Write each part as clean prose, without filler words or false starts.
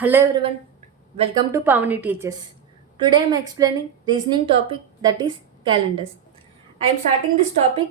Hello everyone, welcome to Pavani Teachers. Today I am explaining reasoning topic that is calendars. I am starting this topic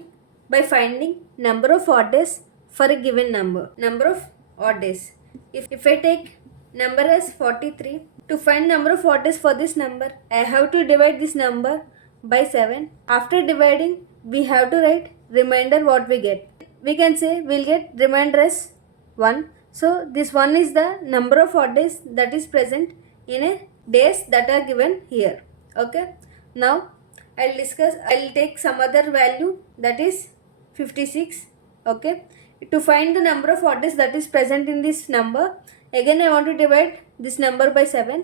by finding number of odd days for a given number. Number of odd days. If I take number as 43, to find number of odd days for this number, I have to divide this number by 7. After dividing, we have to write remainder what we get. We can say we'll get remainder as 1. So this 1 is the number of odd days that is present in a days that are given here. Okay. Now I'll take some other value that is 56. Okay. To find the number of odd days that is present in this number, again I want to divide this number by 7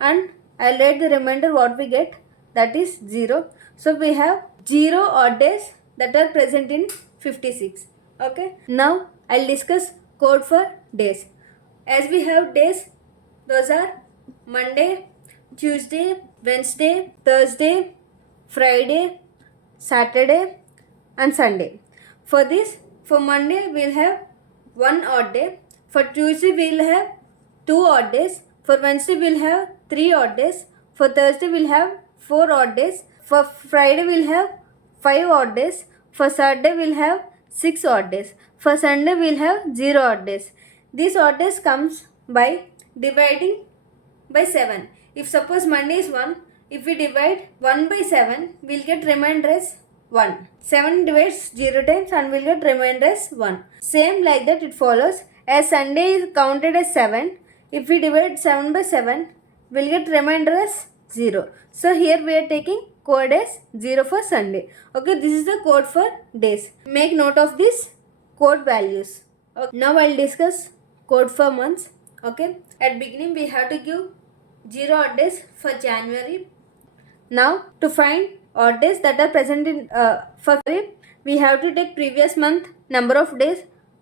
and I'll write the remainder what we get, that is 0. So we have 0 odd days that are present in 56. Okay. Now I'll discuss code for days. As we have days, those are Monday, Tuesday, Wednesday, Thursday, Friday, Saturday and Sunday. For this, for Monday we'll have 1 odd day. For Tuesday we'll have 2 odd days. For Wednesday we'll have 3 odd days. For Thursday we'll have 4 odd days. For Friday we'll have 5 odd days. For Saturday we'll have 6 odd days. For Sunday we'll have 0 odd days. These odd days comes by dividing by 7. If suppose Monday is 1, if we divide 1 by 7, we'll get remainder as 1. 7 divides 0 times and we'll get remainder as 1. Same like that it follows. As Sunday is counted as 7, if we divide 7 by 7, we'll get remainder as 0. So here we are taking code as 0 for Sunday. Okay, this is the code for days. Make note of these code values. Okay. Now I'll discuss code for months. Okay, at beginning we have to give 0 odd days for January. Now to find odd days that are present in for February, we have to take previous month number of days.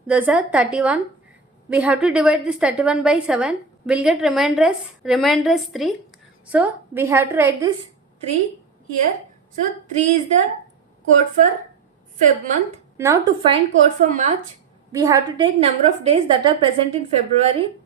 Those are 31. We have to divide this 31 by 7. We'll get remainder as 3. So we have to write this 3 here. So 3 is the code for Feb month. Now to find code for March, we have to take number of days that are present in February.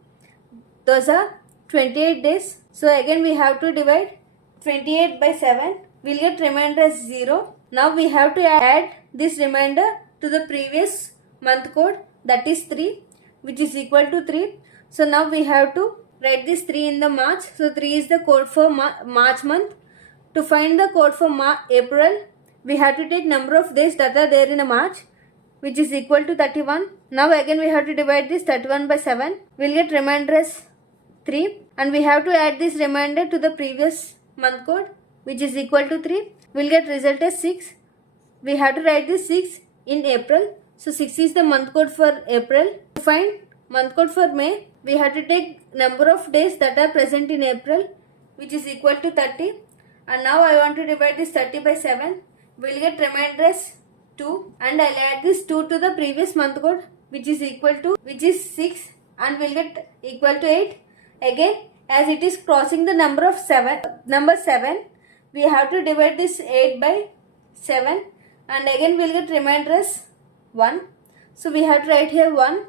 Those are 28 days. So again we have to divide 28 by 7. We'll get remainder as 0. Now we have to add this remainder to the previous month code, that is 3, which is equal to 3. So now we have to write this 3 in the March. So 3 is the code for March month. To find the code for April, we have to take number of days that are there in a March, which is equal to 31. Now again we have to divide this 31 by 7. We'll get remainder as 3 and we have to add this remainder to the previous month code, which is equal to 3. We'll get result as 6. We have to write this 6 in April. So 6 is the month code for April. To find month code for May, we have to take number of days that are present in April, which is equal to 30. And now I want to divide this 30 by 7. We'll get remainder as 2 and I'll add this 2 to the previous month code, which is 6 and we'll get equal to 8. Again, as it is crossing the number 7, we have to divide this 8 by 7 and again we'll get remainder as 1. So we have to write here 1.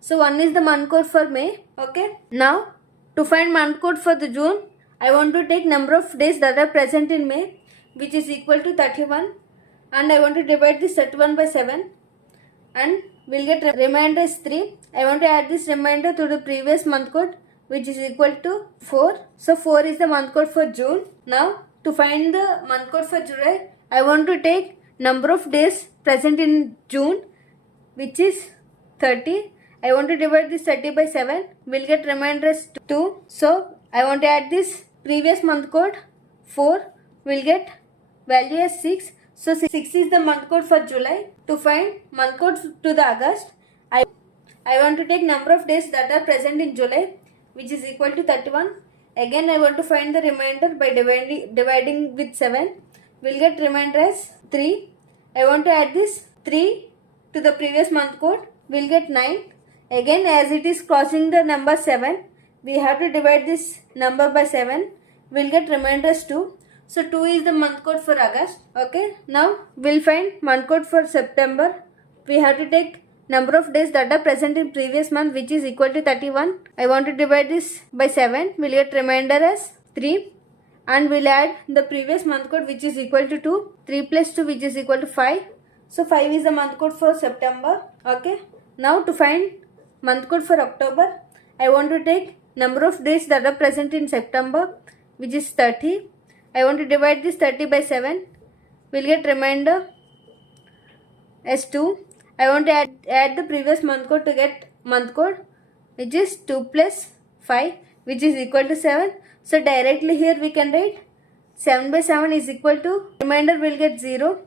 So 1 is the month code for May. Okay. Now to find month code for the June, I want to take number of days that are present in May, which is equal to 31 and I want to divide this 31 by 7 and we'll get remainder as 3. I want to add this remainder to the previous month code, which is equal to 4. So 4 is the month code for June. Now to find the month code for July, I want to take number of days present in June, which is 30. I want to divide this 30 by 7. We'll get remainder as 2. So I want to add this previous month code 4. We'll get value as 6. So 6 is the month code for July. To find month code to the August, I want to take number of days that are present in July, which is equal to 31. Again I want to find the remainder by dividing with 7. We'll get remainder as 3. I want to add this 3 to the previous month code. We'll get 9. Again, as it is crossing the number 7, we have to divide this number by 7. We'll get remainder as 2. So 2 is the month code for August. Okay. Now we'll find month code for September. We have to take number of days that are present in previous month, which is equal to 31. I want to divide this by 7. We'll get remainder as 3. And we'll add the previous month code, which is equal to 2. 3 plus 2, which is equal to 5. So 5 is the month code for September. Okay. Now to find month code for October, I want to take number of days that are present in September, which is 30. I want to divide this 30 by 7. We'll get remainder as 2. I want to add the previous month code to get month code, which is 2 plus 5, which is equal to 7. So directly here we can write 7 by 7 is equal to, remainder will get 0.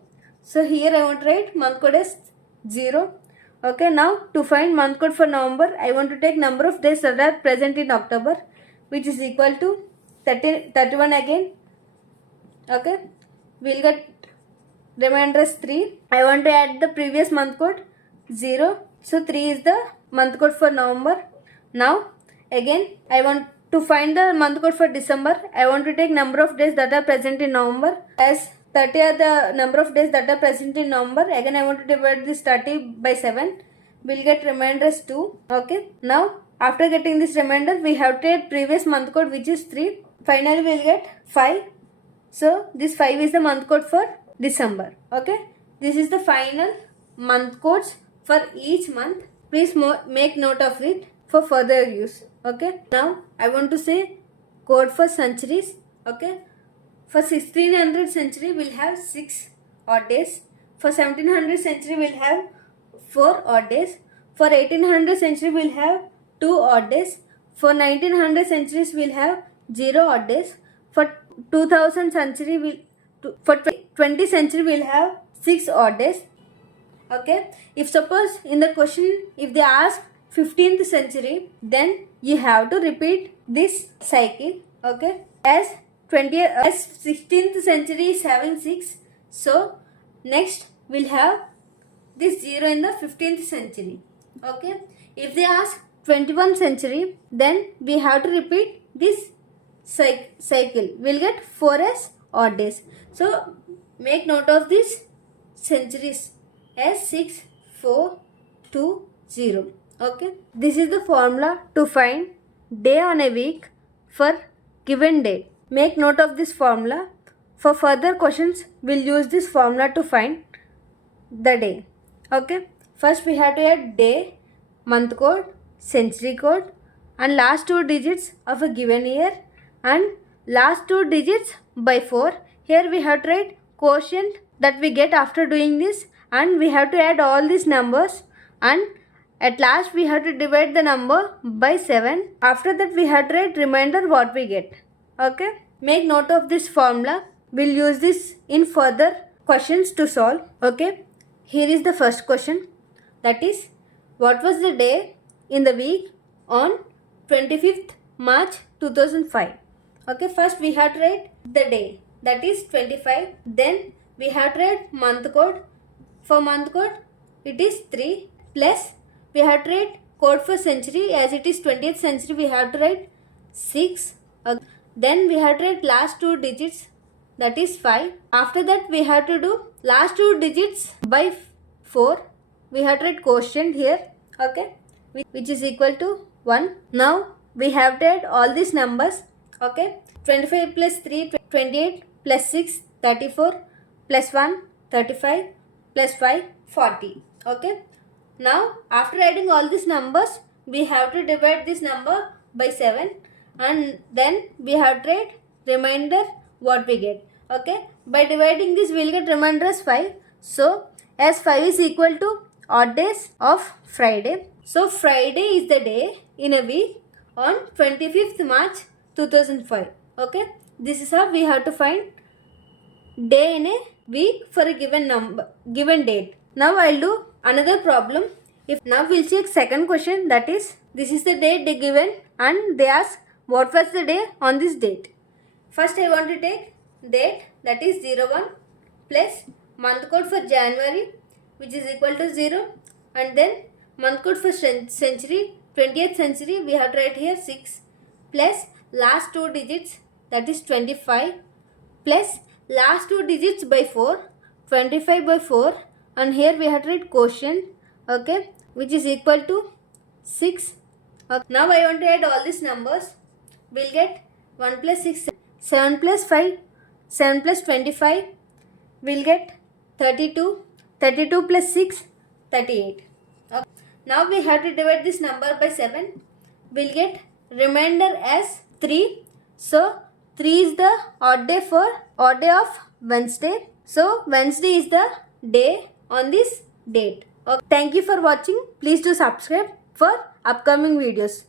So here I want to write month code as 0. Okay, now to find month code for November, I want to take number of days that are present in October, which is equal to 31 again. Okay, we'll get remainder as 3. I want to add the previous month code 0. So 3 is the month code for November. Now again I want to find the month code for December. I want to take number of days that are present in November, as 30 are the number of days that are present in November. Again I want to divide this 30 by 7. We'll get remainder as 2. Okay. Now after getting this remainder, we have to add previous month code, which is 3. Finally we'll get 5. So this 5 is the month code for December. Okay. This is the final month codes for each month. Please make note of it for further use. Okay. Now I want to say code for centuries. Okay. For 1600 century we'll have 6 odd days. For 1700 century we'll have 4 odd days. For 1800 century we'll have 2 odd days. For 1900 centuries we'll have 0 odd days. For 2000 century for 20th century we'll have 6 odd days. Okay. If suppose in the question if they ask 15th century, then you have to repeat this cycle. Okay. As 16th century is having 6, so next we'll have this 0 in the 15th century. Okay. If they ask 21st century, then we have to repeat this cycle. We'll get 4 as odd days. So make note of these centuries as 6, 4, 2, 0. Okay. This is the formula to find day on a week for given date. Make note of this formula. For further questions, we'll use this formula to find the day. Okay. First we have to add day, month code, century code, and last 2 digits of a given year, and last 2 digits by 4. Here we have to write quotient that we get after doing this, and we have to add all these numbers, and at last we have to divide the number by 7. After that we have to write remainder what we get. Okay. Make note of this formula. We'll use this in further questions to solve. Okay. Here is the first question. That is, what was the day in the week on 25th March 2005? Okay. First we have to write the day. That is 25. Then we have to write month code. For month code it is 3, plus we have to write code for century. As it is 20th century, we have to write 6. Then we have to write last 2 digits, that is 5. After that we have to do last 2 digits by 4. We have to write quotient here. Okay. Which is equal to 1. Now we have to add all these numbers. Okay. 25 plus 3, 28, plus 6, 34, plus 1, 35, plus 5, 40. Okay. Now after adding all these numbers, we have to divide this number by 7, and then we have to write remainder what we get. Okay. By dividing this we'll get remainder as 5. So as 5 is equal to odd days of Friday. So Friday is the day in a week on 25th March 2005. Okay. This is how we have to find day in a week for a given date. Now I'll do another problem. Now we'll check second question, that is, this is the date they given and they ask what was the day on this date. First I want to take date, that is 01, plus month code for January, which is equal to 0, and then month code for century, 20th century, we have to write here 6, plus last 2 digits, that is 25, plus last 2 digits by 4, 25 by 4, and here we have to write quotient. Okay. which is equal to 6. Okay. Now I want to add all these numbers. We'll get 1 plus 6, 7 plus 5, 7 plus 25. We'll get 32. 32 plus 6, 38. Okay. Now we have to divide this number by 7. We'll get remainder as 3. So 3 is the odd day of Wednesday. So Wednesday is the day on this date. Okay. Thank you for watching. Please do subscribe for upcoming videos.